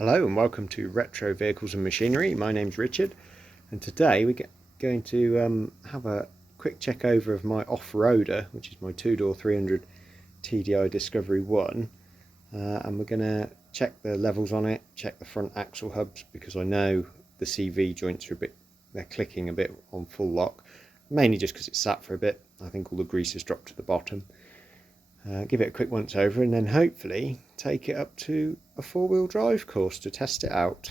Hello and welcome to Retro Vehicles and Machinery. My name's Richard, and today we're going to have a quick check over of my Offroader, which is my two-door 300 TDI Discovery 1, and we're going to check the levels on it, check the front axle hubs, because I know the CV joints are they're clicking a bit on full lock, mainly just because it's sat for a bit. I think all the grease has dropped to the bottom. Give it a quick once over and then hopefully take it up to a four-wheel drive course to test it out.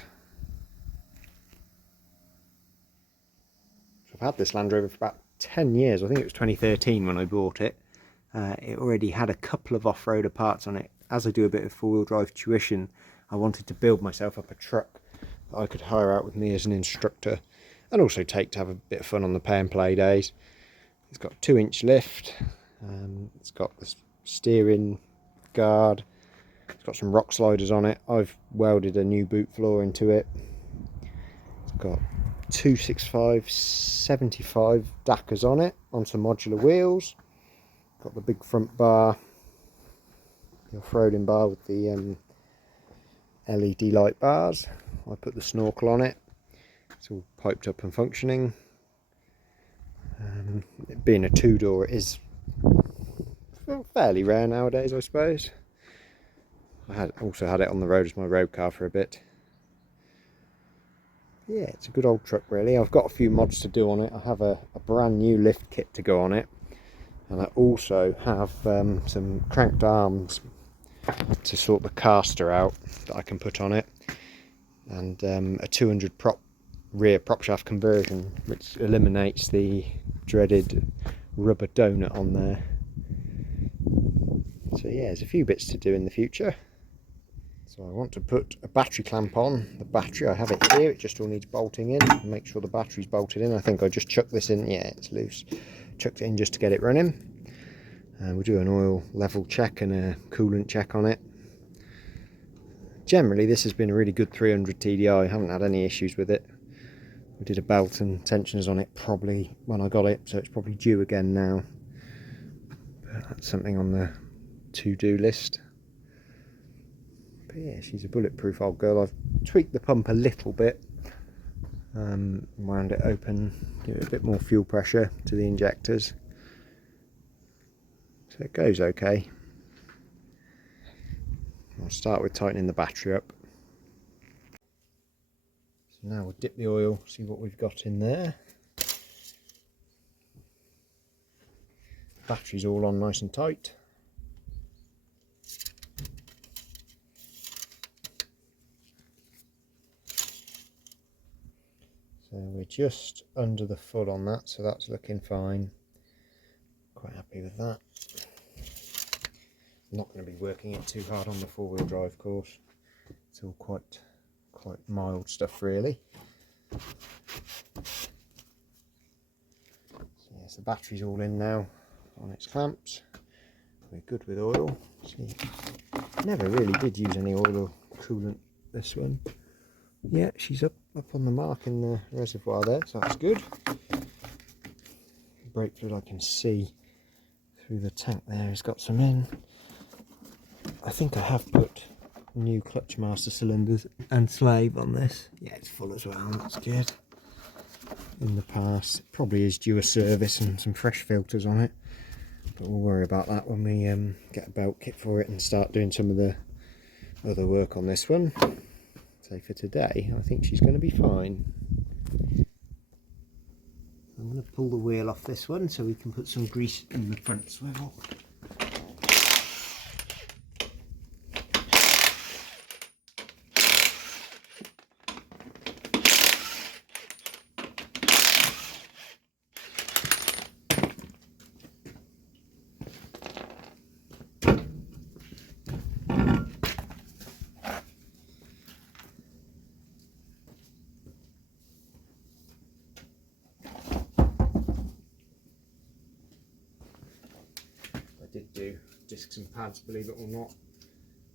So I've had this Land Rover for about 10 years. I think it was 2013 when I bought it. It already had a couple of off-roader parts on it. As I do a bit of four-wheel drive tuition, I wanted to build myself up a truck that I could hire out with me as an instructor and also take to have a bit of fun on the pay and play days. It's got a 2-inch lift. It's got this steering guard. It's got some rock sliders on it. I've welded a new boot floor into it. It's got 265/75 Dakas on it, on some modular wheels. Got the big front bar, the off-roading bar with the LED light bars. I put the snorkel on it. It's all piped up and functioning. It being a two-door, it is fairly rare nowadays, I suppose. I also had it on the road as my road car for a bit. Yeah, it's a good old truck really. I've got a few mods to do on it. I have a brand new lift kit to go on it, and I also have some cranked arms to sort the caster out that I can put on it, and a 200 rear prop shaft conversion, which eliminates the dreaded rubber donut on there. So yeah, there's a few bits to do in the future. So I want to put a battery clamp on the battery. I have it here, it just all needs bolting in. Make sure the battery's bolted in. I think I just chucked this in, yeah, it's loose. Chucked it in just to get it running. We'll do an oil level check and a coolant check on it. Generally this has been a really good 300 TDI, I haven't had any issues with it. We did a belt and tensioners on it probably when I got it, so it's probably due again now. But that's something on the to-do list. But yeah, she's a bulletproof old girl. I've tweaked the pump a little bit, wound it open, give it a bit more fuel pressure to the injectors, so it goes okay. I'll start with tightening the battery up. So now we'll dip the oil, see what we've got in there. Battery's all on nice and tight. So we're just under the full on that, so that's looking fine. Quite happy with that. I'm not going to be working it too hard on the four-wheel drive course. It's all quite mild stuff really. So yes, the battery's all in now on its clamps. We're good with oil. See, never really did use any oil or coolant this one. Yeah, she's up on the mark in the reservoir there, so that's good. Brake fluid I can see through the tank there has got some in. I think I have put new clutch master cylinders and slave on this. Yeah, it's full as well, that's good. In the past, it probably is due a service and some fresh filters on it, but we'll worry about that when we get a belt kit for it and start doing some of the other work on this one. So for today, I think she's going to be fine. I'm going to pull the wheel off this one so we can put some grease in the front swivel. Did do discs and pads, believe it or not,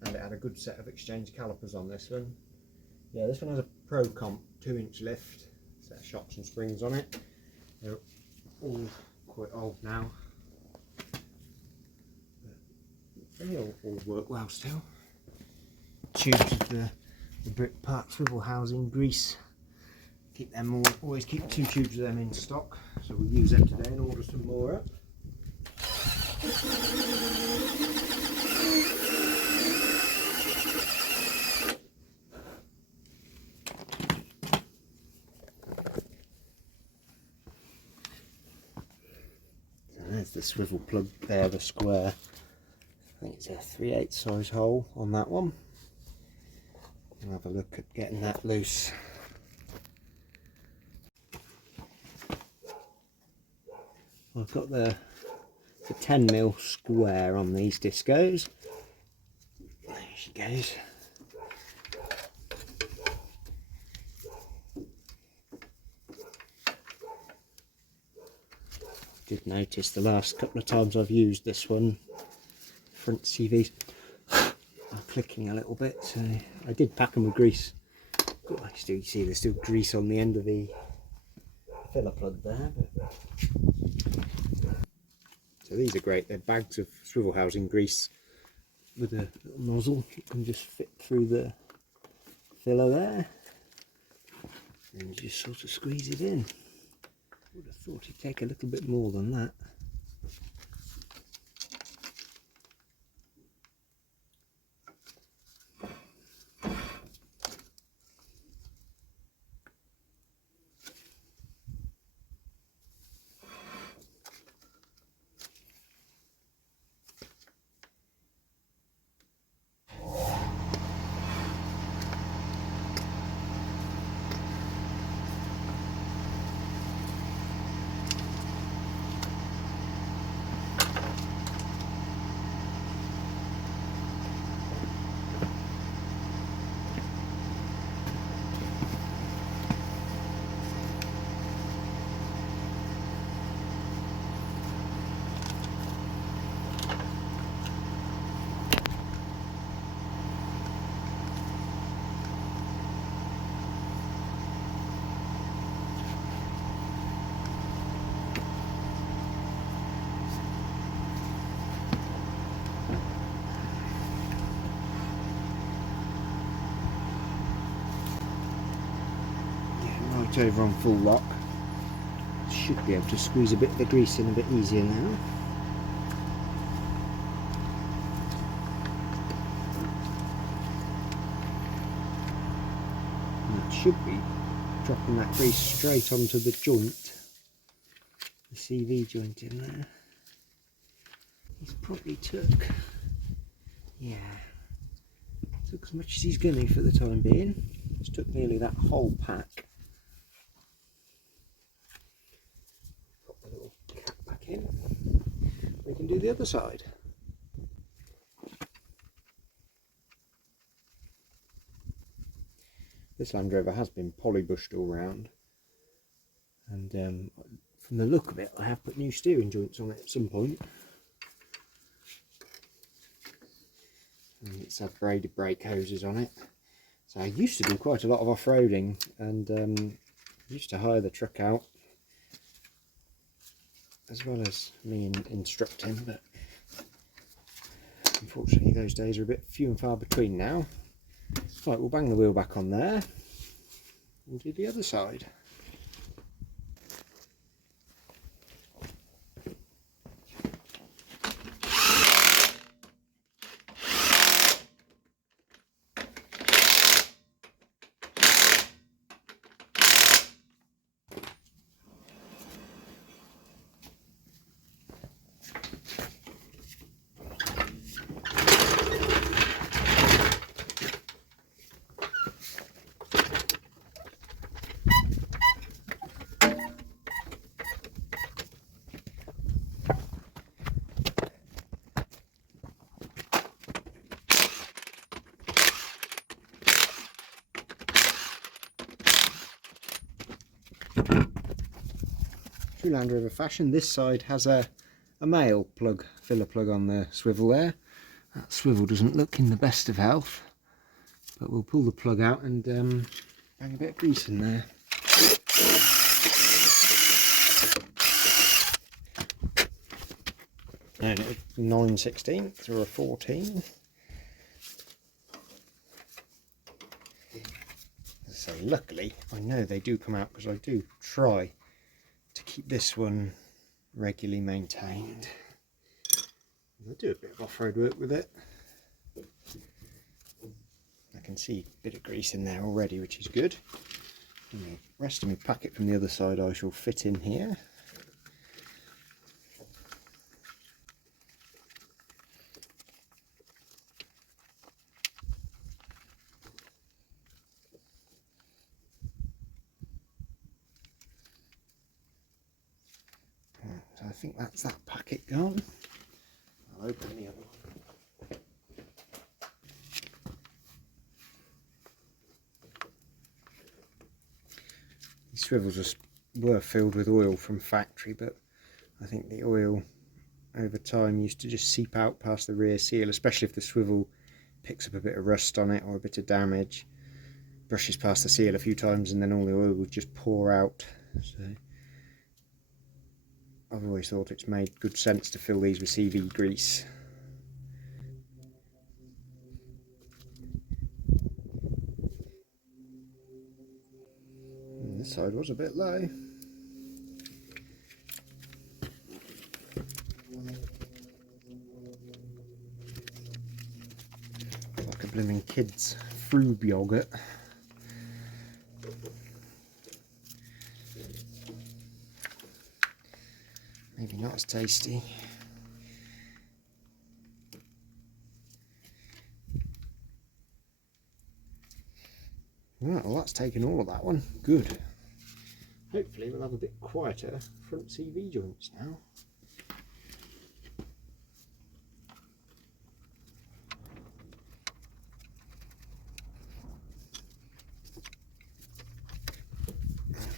and it had a good set of exchange calipers on this one. Yeah, this one has a Pro Comp 2-inch lift, set of shocks and springs on it. They're all quite old now, but they all work well still. Tubes of the the brick part swivel housing grease. Keep them always keep 2 tubes of them in stock, so we'll use them today and order some more up. So there's the swivel plug there, the square. I think it's a 3/8 size hole on that one. We'll have a look at getting that loose. I've got the 10mm square on these discos. There she goes. Did notice the last couple of times I've used this one, front CVs are clicking a little bit, so I did pack them with grease. You see there's still grease on the end of the filler plug there. So these are great, they're bags of swivel housing grease with a little nozzle. You can just fit through the filler there and you just sort of squeeze it in. Would have thought it'd take a little bit more than that. Right over on full lock. Should be able to squeeze a bit of the grease in a bit easier now. And that should be dropping that grease straight onto the joint, the CV joint in there. He's probably took as much as he's going to for the time being. He's took nearly that whole pack. Put the little cap back in. We can do the other side. This Land Rover has been polybushed all round, and from the look of it I have put new steering joints on it at some point. And it's had braided brake hoses on it. So I used to do quite a lot of off-roading, and used to hire the truck out as well as me instructing, but unfortunately those days are a bit few and far between now. Right, we'll bang the wheel back on there and do the other side. True Land Rover fashion, this side has a male plug, filler plug on the swivel there. That swivel doesn't look in the best of health, but we'll pull the plug out and bang a bit of grease in there. And a 9/16 or a 14. luckily I know they do come out because I do try to keep this one regularly maintained. I do a bit of off-road work with it. I can see a bit of grease in there already, which is good. And the rest of my packet from the other side I shall fit in here. So I think that's that packet gone. I'll open the other one. These swivels were filled with oil from factory, but I think the oil over time used to just seep out past the rear seal, especially if the swivel picks up a bit of rust on it or a bit of damage. Brushes past the seal a few times and then all the oil would just pour out. So I've always thought it's made good sense to fill these with CV grease. And this side was a bit low. Like a blooming kid's froob yoghurt. Maybe not as tasty. Right, well that's taken all of that one. Good. Hopefully we'll have a bit quieter front CV joints now.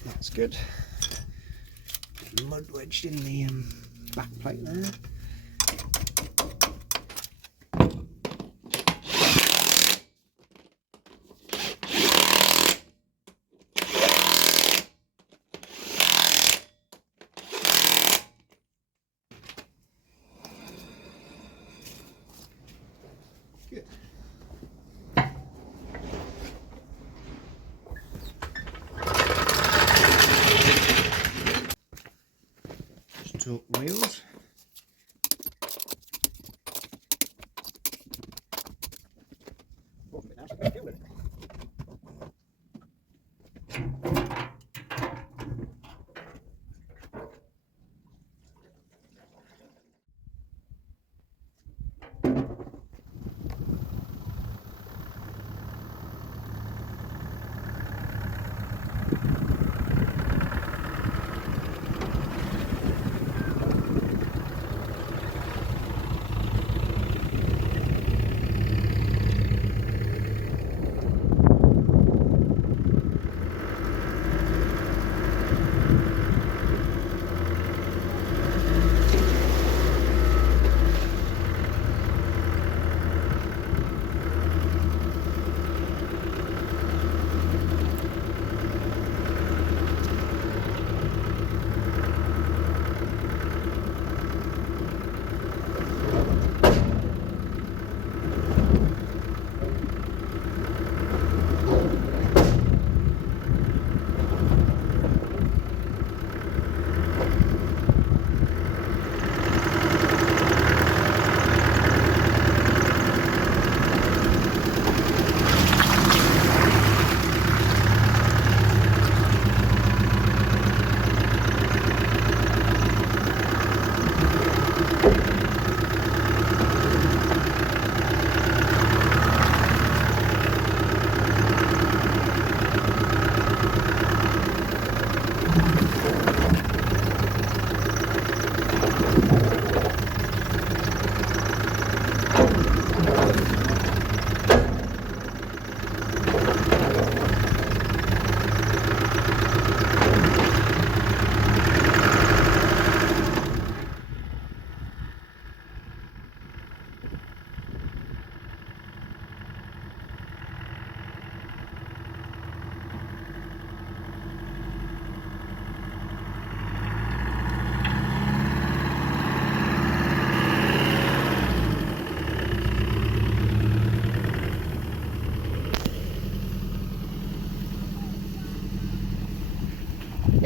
That's good. Mud wedged in the back plate there. Good. Just torque wheels.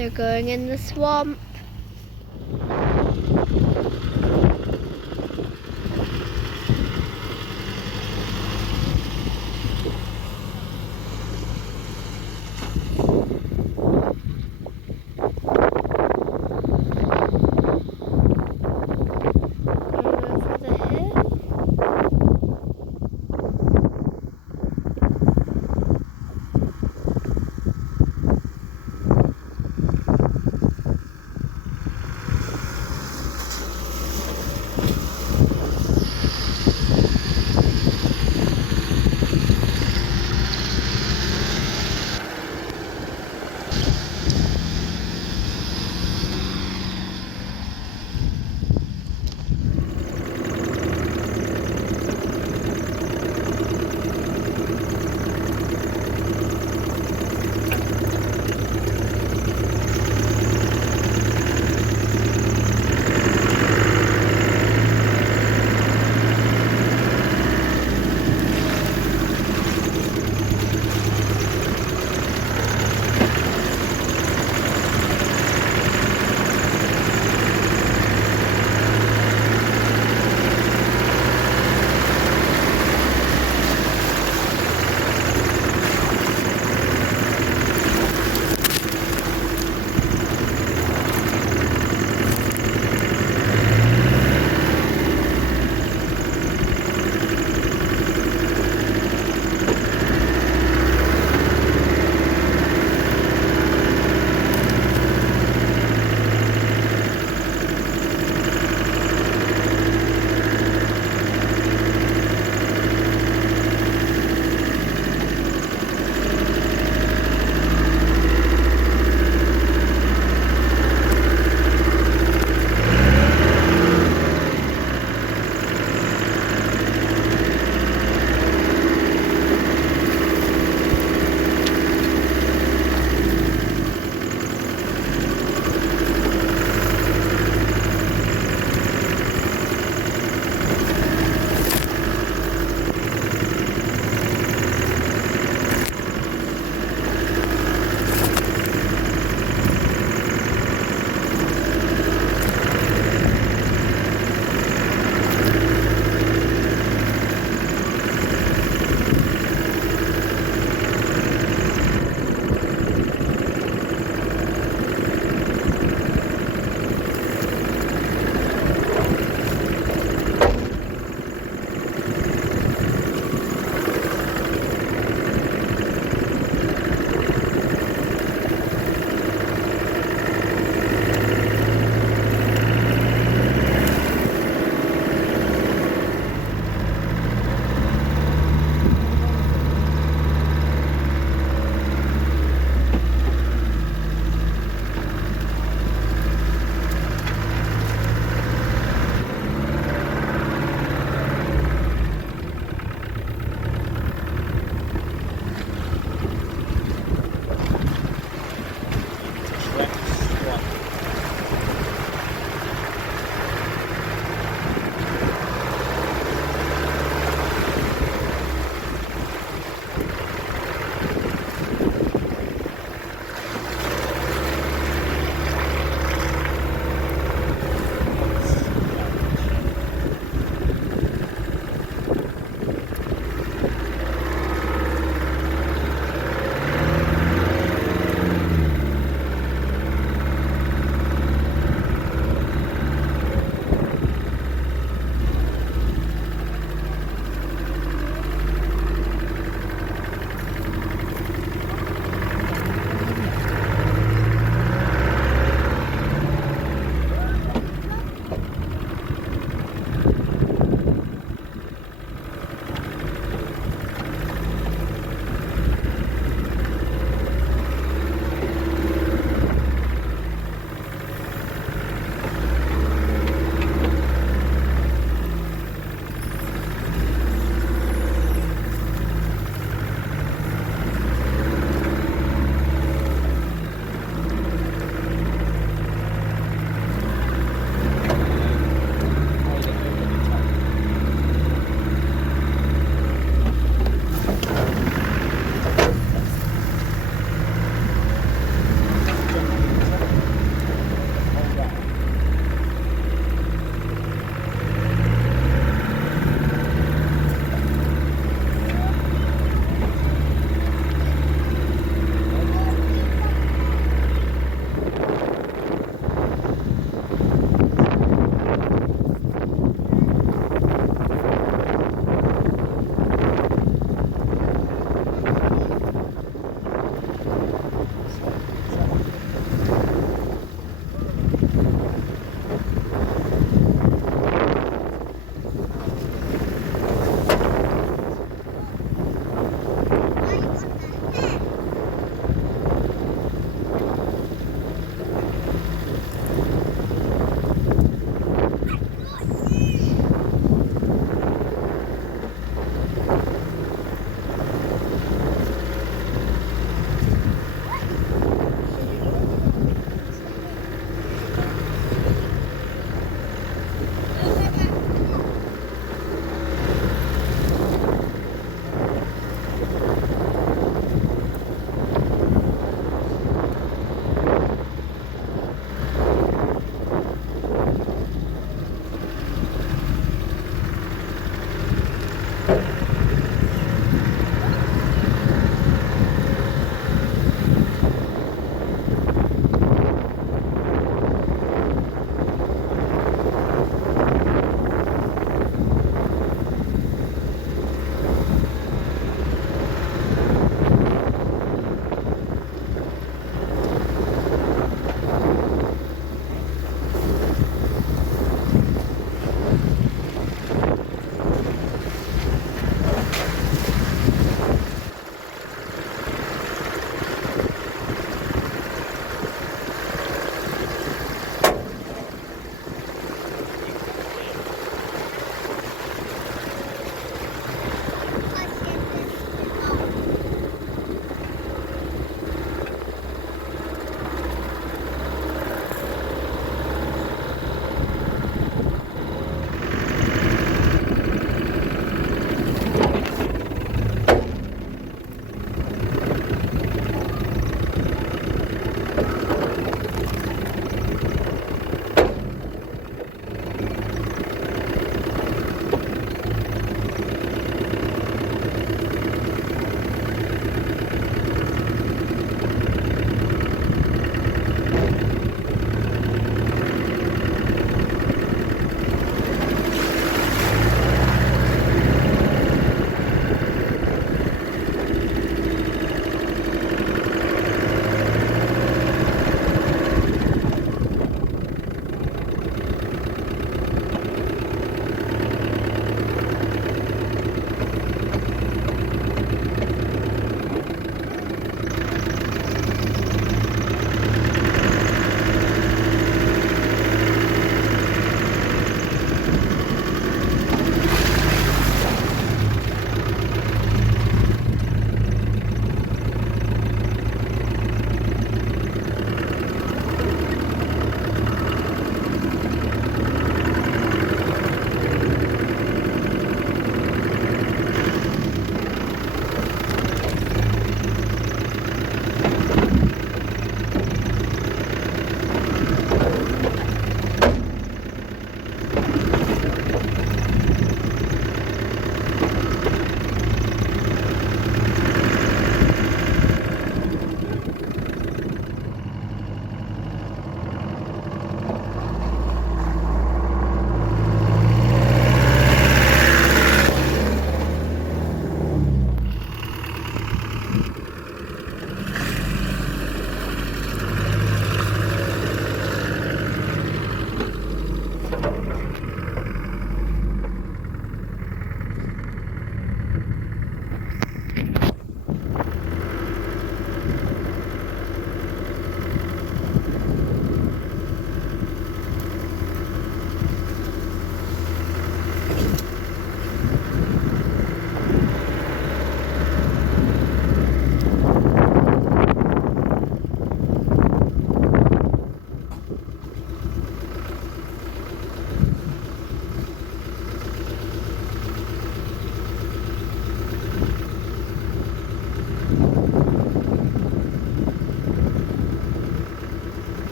They're going in the swamp.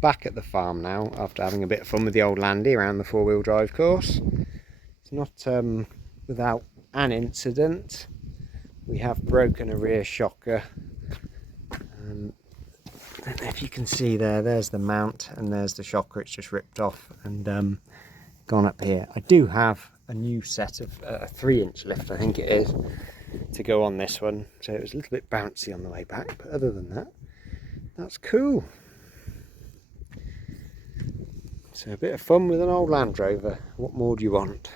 back at the farm now after having a bit of fun with the old Landy around the four-wheel drive course. It's not without an incident. We have broken a rear shocker. I don't know if you can see there's the mount and there's the shocker. It's just ripped off and gone up here. I do have a new set of a 3-inch lift, I think it is, to go on this one, so it was a little bit bouncy on the way back, but other than that, that's cool. So a bit of fun with an old Land Rover, what more do you want?